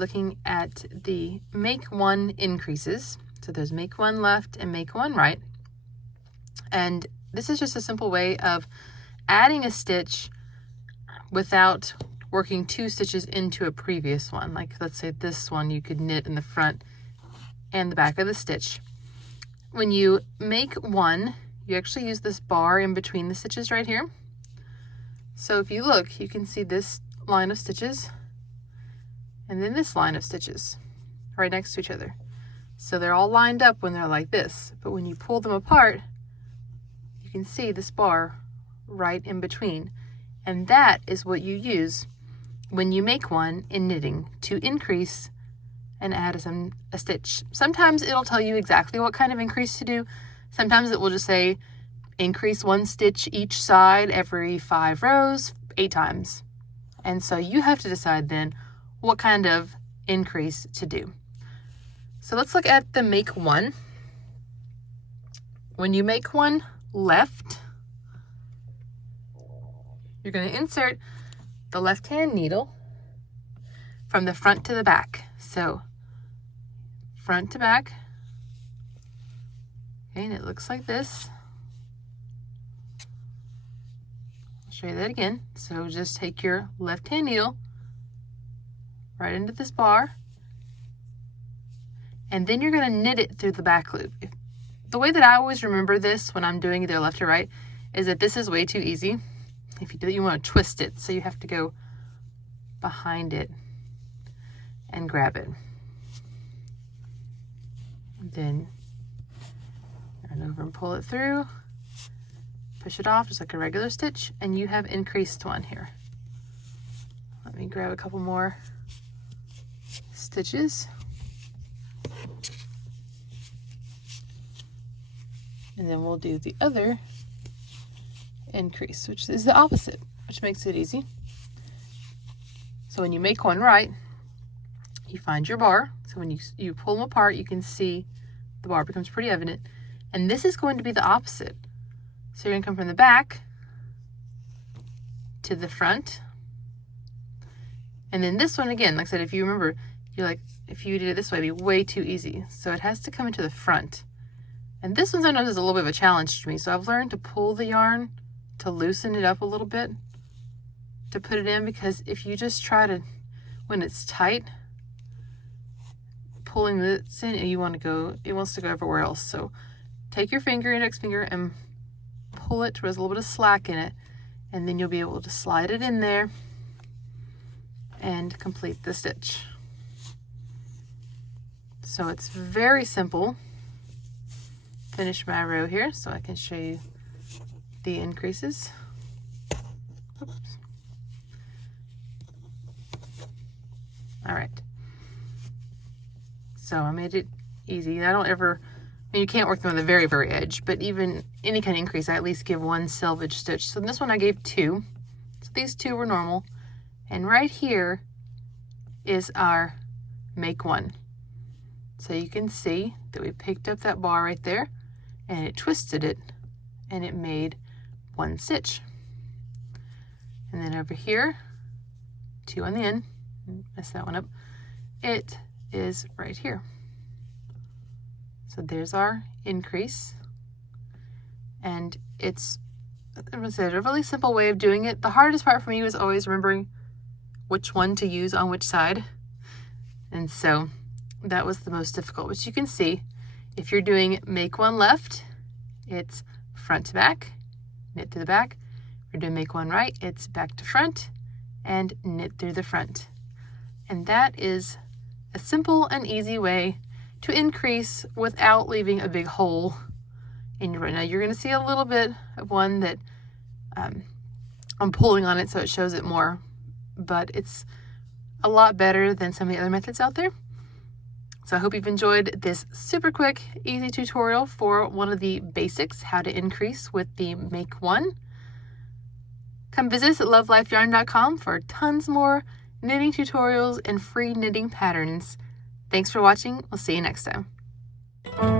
looking at the make one increases. So there's make one left and make one right. And this is just a simple way of adding a stitch without working 2 stitches into a previous one. Like let's say this one, you could knit in the front and the back of the stitch. When you make one, you actually use this bar in between the stitches right here. So if you look, you can see this line of stitches and then this line of stitches right next to each other. So they're all lined up when they're like this, but when you pull them apart, you can see this bar right in between. And that is what you use when you make one in knitting to increase and add a stitch. Sometimes it'll tell you exactly what kind of increase to do. Sometimes it will just say increase 1 stitch each side every 5 rows, 8 times. And so you have to decide then what kind of increase to do. So let's look at the make one. When you make one left, you're going to insert the left hand needle from the front to the back. So front to back. Okay, and it looks like this. I'll show you that again. So just take your left hand needle right into this bar, and then you're going to knit it through the back loop. The way that I always remember this when I'm doing either left or right is that this is way too easy. If you do, you want to twist it, so you have to go behind it and grab it. And then turn over and pull it through, push it off just like a regular stitch, and you have increased one here. Let me grab a couple more stitches. And then we'll do the other increase, which is the opposite, which makes it easy. So when you make one right, you find your bar. So when you pull them apart, you can see the bar becomes pretty evident. And this is going to be the opposite. So you're going to come from the back to the front. And then this one again, like I said, if you remember, if you did it this way, it'd be way too easy. So it has to come into the front. And this one sometimes is a little bit of a challenge to me. So I've learned to pull the yarn to loosen it up a little bit to put it in, because if you just try to, when it's tight, pulling this in, it wants to go everywhere else. So take your index finger and pull it to where there's a little bit of slack in it, and then you'll be able to slide it in there and complete the stitch. So it's very simple. Finish my row here so I can show you the increases. Oops. All right. So I made it easy. You can't work them on the very, very edge, but even any kind of increase, I at least give 1 selvage stitch. So in this one I gave 2. So these 2 were normal. And right here is our make one. So you can see that we picked up that bar right there and it twisted it and it made 1 stitch. And then over here, 2 on the end, mess that one up, it is right here. So there's our increase, and it's a really simple way of doing it. The hardest part for me was always remembering which one to use on which side, and so that was the most difficult. Which you can see, if you're doing make one left, it's front to back, knit through the back. If you're doing make one right, it's back to front and knit through the front. And that is a simple and easy way to increase without leaving a big hole in your row. Now you're going to see a little bit of one that I'm pulling on it so it shows it more, but it's a lot better than some of the other methods out there. So I hope you've enjoyed this super quick, easy tutorial for one of the basics, how to increase with the make one. Come visit us at love.life.yarn.com for tons more knitting tutorials and free knitting patterns. Thanks for watching. We'll see you next time.